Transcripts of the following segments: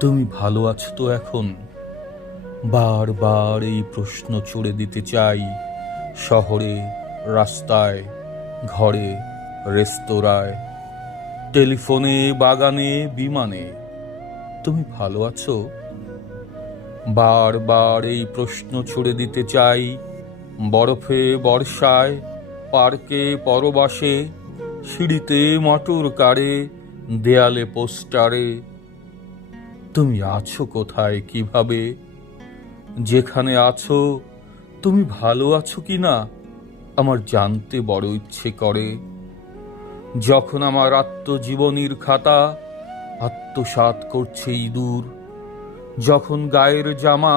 তুমি ভালো আছো তো এখন বারবার এই প্রশ্ন ছড়ে দিতে চাই শহরে রাস্তায় ঘরে রেস্তোরাঁয় টেলিফোনে বাগানে বিমানে তুমি ভালো আছো বার বার এই প্রশ্ন ছুড়ে দিতে চাই বরফে বর্ষায় পার্কে পরবাসে সিঁড়িতে মটর কারে দেয়ালে পোস্টারে তুমি আছো কোথায় কিভাবে যেখানে আছো তুমি ভালো আছো কি না আমার জানতে বড় ইচ্ছে করে যখন আমার আত্মজীবনীর খাতা আত্মসাত করছে ইঁদুর যখন গায়ের জামা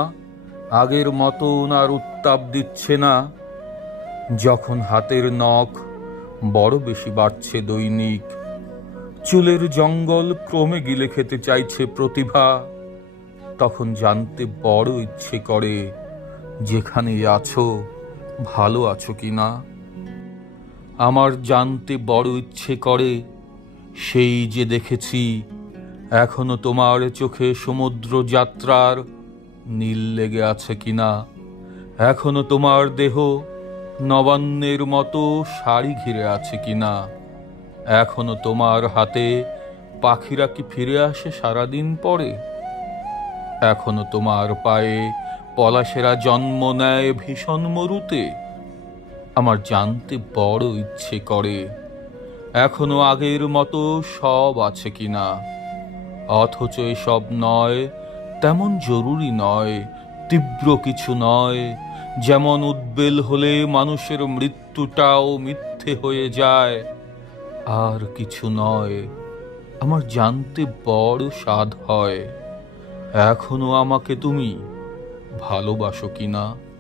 আগের মতন আর উত্তাপ দিচ্ছে না যখন হাতের নখ বড় বেশি বাড়ছে দৈনিক চুলের জঙ্গল ক্রমে গিলে খেতে চাইছে প্রতিভা তখন জানতে বড় ইচ্ছে করে যেখানে আছো ভালো আছো কি না আমার জানতে বড় ইচ্ছে করে সেই যে দেখেছি এখনো তোমার চোখে সমুদ্র যাত্রার নীল লেগে আছে কিনা এখনো তোমার দেহ নবান্নের মতো শাড়ি ঘিরে আছে কিনা এখনো তোমার হাতে পাখিরা কি ফিরে আসে সারাদিন পরে এখনো তোমার পায়ে পলাশেরা জন্ম নেয় ভীষণ মরুতে আমার জানতে বড় ইচ্ছে করে এখনো আগের মতো সব আছে কিনা অথচ এসব নয় তেমন জরুরি নয় তীব্র কিছু নয় যেমন উদ্বেল হলে মানুষের মৃত্যুটাও মিথ্যে হয়ে যায় আর কিছু নয় আমার জানতে বড় স্বাদ হয় এখনো আমাকে তুমি ভালোবাসো কিনা না